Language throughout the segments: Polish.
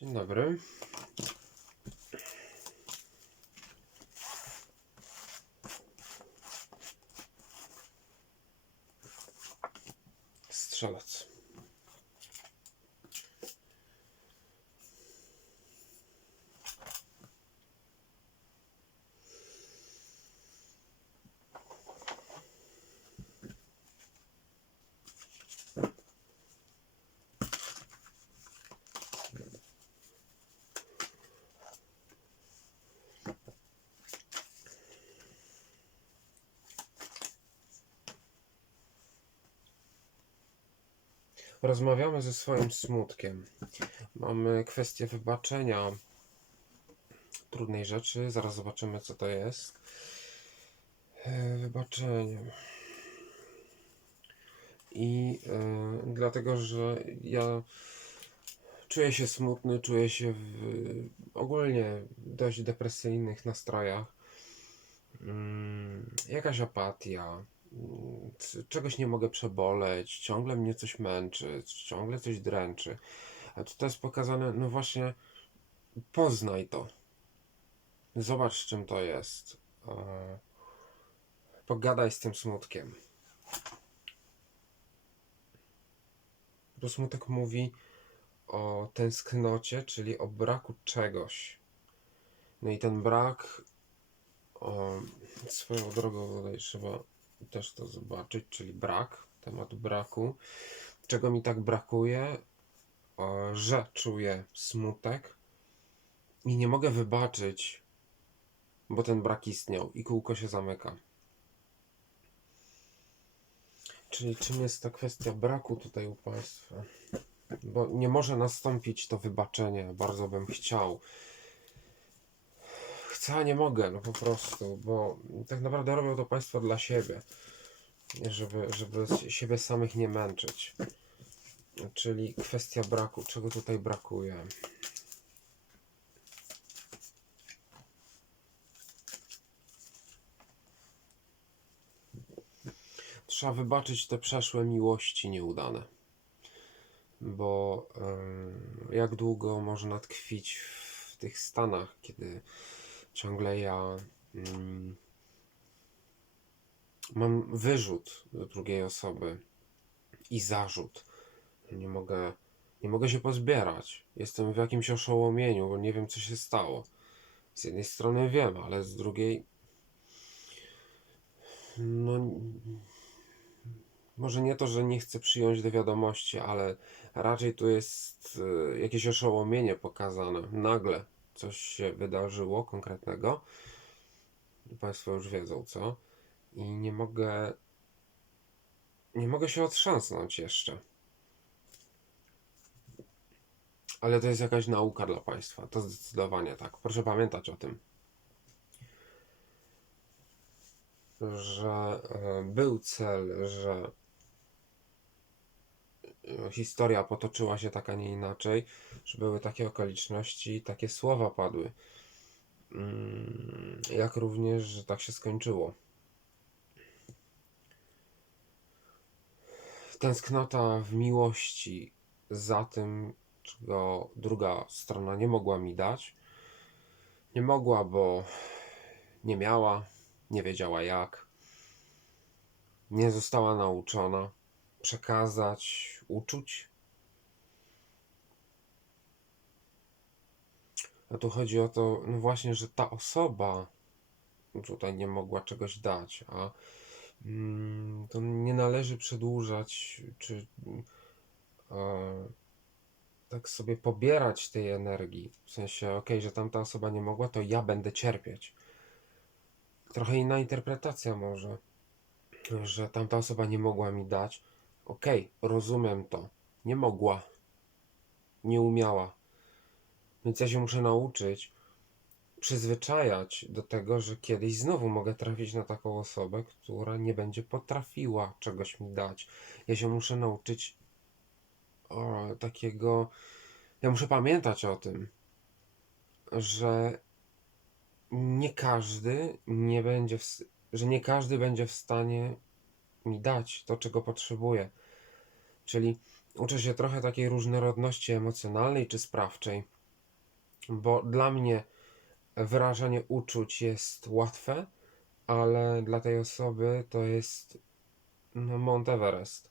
Dzień dobry. Strzelec. Rozmawiamy ze swoim smutkiem. Mamy kwestię wybaczenia trudnej rzeczy. Zaraz zobaczymy, co to jest. E, Wybaczenie. I e, dlatego, że ja czuję się smutny, czuję się w ogólnie dość depresyjnych nastrojach. Mm, jakaś apatia, czegoś nie mogę przeboleć, ciągle mnie coś męczy, ciągle coś dręczy. A tutaj jest pokazane, no właśnie, poznaj to. Zobacz, czym to jest. E, Pogadaj z tym smutkiem. Bo smutek mówi o tęsknocie, czyli o braku czegoś. No i ten brak, o, swoją drogą tutaj trzeba też to zobaczyć, czyli brak, temat braku. Czego mi tak brakuje, że czuję smutek i nie mogę wybaczyć, bo ten brak istniał i kółko się zamyka. Czyli czym jest ta kwestia braku tutaj u Państwa? Bo nie może nastąpić to wybaczenie, bardzo bym chciał. Chcę, nie mogę, no po prostu, bo tak naprawdę robią to Państwo dla siebie, żeby, żeby siebie samych nie męczyć. Czyli kwestia braku, czego tutaj brakuje. Trzeba wybaczyć te przeszłe miłości nieudane. Bo jak długo można tkwić w tych stanach, kiedy ciągle ja mm, mam wyrzut do drugiej osoby i zarzut. Nie mogę, nie mogę się pozbierać. Jestem w jakimś oszołomieniu, bo nie wiem, co się stało. Z jednej strony wiem, ale z drugiej. No, może nie to, że nie chcę przyjąć do wiadomości, ale raczej tu jest e, jakieś oszołomienie pokazane. Nagle coś się wydarzyło konkretnego. Państwo już wiedzą co. I nie mogę. Nie mogę się otrząsnąć jeszcze. Ale to jest jakaś nauka dla Państwa. To zdecydowanie tak. Proszę pamiętać o tym. Że e, był cel, że historia potoczyła się tak, a nie inaczej, że były takie okoliczności, takie słowa padły. Mm, Jak również, że tak się skończyło. Tęsknota w miłości za tym, czego druga strona nie mogła mi dać. Nie mogła, bo nie miała, nie wiedziała jak. Nie została nauczona przekazać uczuć. A tu chodzi o to, no właśnie, że ta osoba tutaj nie mogła czegoś dać, a mm, to nie należy przedłużać, czy tak sobie pobierać tej energii. W sensie, okej, że tamta osoba nie mogła, to ja będę cierpieć. Trochę inna interpretacja może, że tamta osoba nie mogła mi dać. Okej, rozumiem to. Nie mogła. Nie umiała. Więc ja się muszę nauczyć przyzwyczajać do tego, że kiedyś znowu mogę trafić na taką osobę, która nie będzie potrafiła czegoś mi dać. Ja się muszę nauczyć o, takiego. Ja muszę pamiętać o tym, że nie każdy nie będzie, w, że nie każdy będzie w stanie mi dać to, czego potrzebuje. Czyli uczę się trochę takiej różnorodności emocjonalnej czy sprawczej. Bo dla mnie wyrażanie uczuć jest łatwe, ale dla tej osoby to jest no, Mount Everest.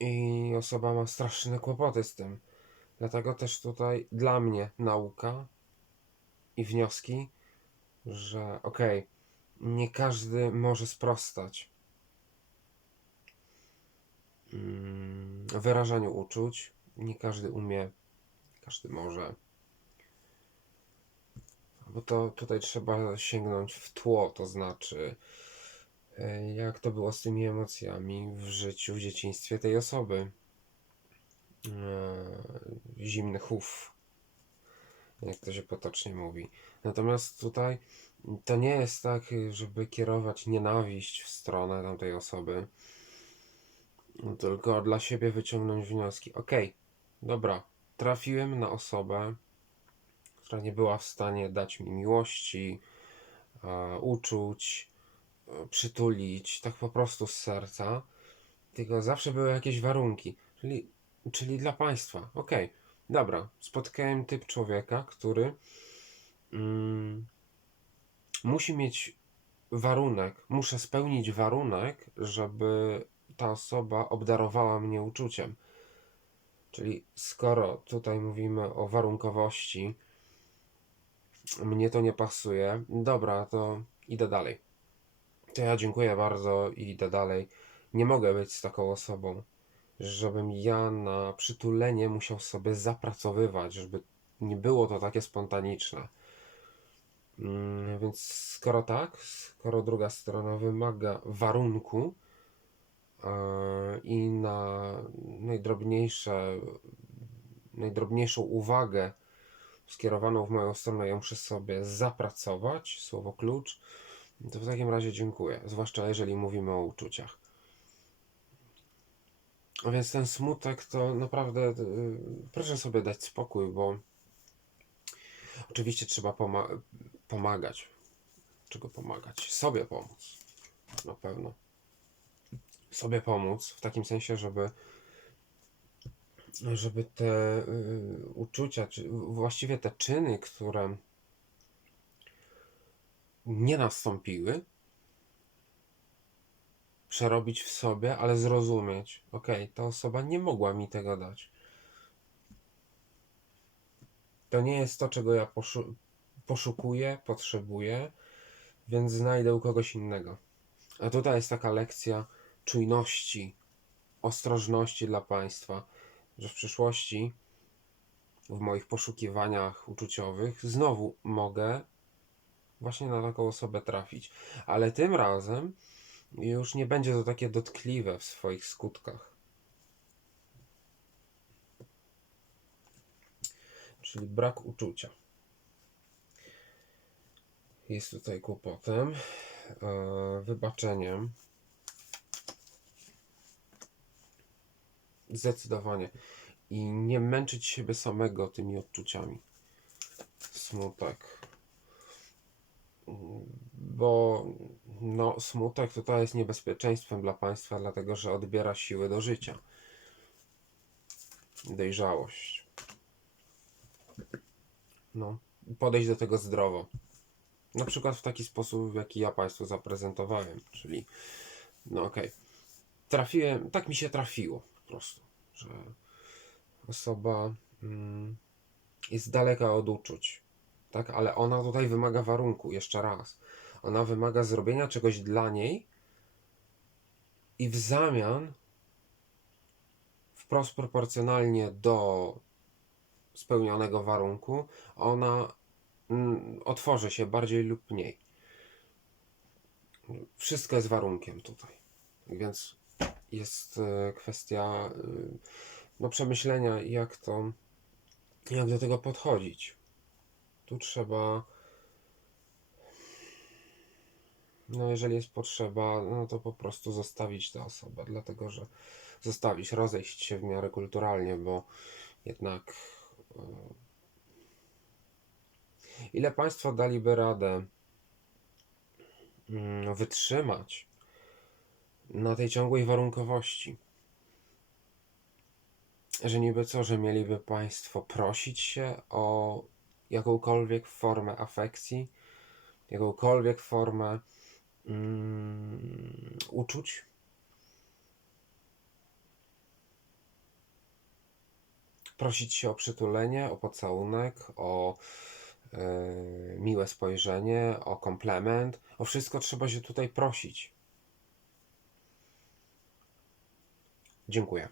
I osoba ma straszne kłopoty z tym. Dlatego też tutaj dla mnie nauka i wnioski, że okej, nie każdy może sprostać mm, wyrażaniu uczuć. Nie każdy umie, każdy może. Bo to tutaj trzeba sięgnąć w tło, to znaczy, e, jak to było z tymi emocjami w życiu, w dzieciństwie tej osoby. E, Zimny chów, jak to się potocznie mówi. Natomiast tutaj to nie jest tak, żeby kierować nienawiść w stronę tamtej osoby, tylko dla siebie wyciągnąć wnioski. Okej, dobra, trafiłem na osobę, która nie była w stanie dać mi miłości, e, uczuć, e, przytulić, tak po prostu z serca, tylko zawsze były jakieś warunki, czyli, czyli dla państwa. Okej, dobra, spotkałem typ człowieka, który mm, musi mieć warunek, muszę spełnić warunek, żeby ta osoba obdarowała mnie uczuciem. Czyli skoro tutaj mówimy o warunkowości, mnie to nie pasuje, dobra, to idę dalej. To ja dziękuję bardzo i idę dalej. Nie mogę być z taką osobą, żebym ja na przytulenie musiał sobie zapracowywać, żeby nie było to takie spontaniczne. Mm, Więc skoro tak, skoro druga strona wymaga warunku e, i na najdrobniejsze, najdrobniejszą uwagę skierowaną w moją stronę, ja muszę sobie zapracować, słowo klucz, to w takim razie dziękuję, zwłaszcza jeżeli mówimy o uczuciach. A więc ten smutek to naprawdę y, proszę sobie dać spokój, bo oczywiście trzeba poma- pomagać. Czego pomagać? Sobie pomóc. Na pewno. Sobie pomóc w takim sensie, żeby żeby te y, uczucia, czy właściwie te czyny, które nie nastąpiły, przerobić w sobie, ale zrozumieć, okej, ta osoba nie mogła mi tego dać. To nie jest to, czego ja poszu- poszukuję, potrzebuję, więc znajdę u kogoś innego. A tutaj jest taka lekcja czujności, ostrożności dla państwa, że w przyszłości, w moich poszukiwaniach uczuciowych, znowu mogę właśnie na taką osobę trafić. Ale tym razem już nie będzie to takie dotkliwe w swoich skutkach. Czyli brak uczucia. Jest tutaj kłopotem. E, wybaczeniem. Zdecydowanie. I nie męczyć siebie samego tymi odczuciami. Smutek. Bo no, smutek tutaj jest niebezpieczeństwem dla państwa, dlatego że odbiera siły do życia. Dojrzałość. No, podejść do tego zdrowo. Na przykład w taki sposób, w jaki ja Państwu zaprezentowałem, czyli no okej, trafiłem, tak mi się trafiło po prostu, że osoba mm, jest daleka od uczuć, tak, ale ona tutaj wymaga warunku, jeszcze raz. Ona wymaga zrobienia czegoś dla niej i w zamian wprost proporcjonalnie do spełnionego warunku, ona otworzy się bardziej lub mniej. Wszystko jest warunkiem tutaj. Więc jest e, kwestia e, no, przemyślenia, jak to, jak do tego podchodzić. Tu trzeba, no jeżeli jest potrzeba, no to po prostu zostawić tę osobę, dlatego że zostawić, rozejść się w miarę kulturalnie, bo jednak e, ile Państwo daliby radę mm, wytrzymać na tej ciągłej warunkowości? że niby co, że mieliby Państwo prosić się o jakąkolwiek formę afekcji, jakąkolwiek formę mm, uczuć. Prosić się o przytulenie, o pocałunek, o miłe spojrzenie, o komplement. O wszystko trzeba się tutaj prosić. Dziękuję.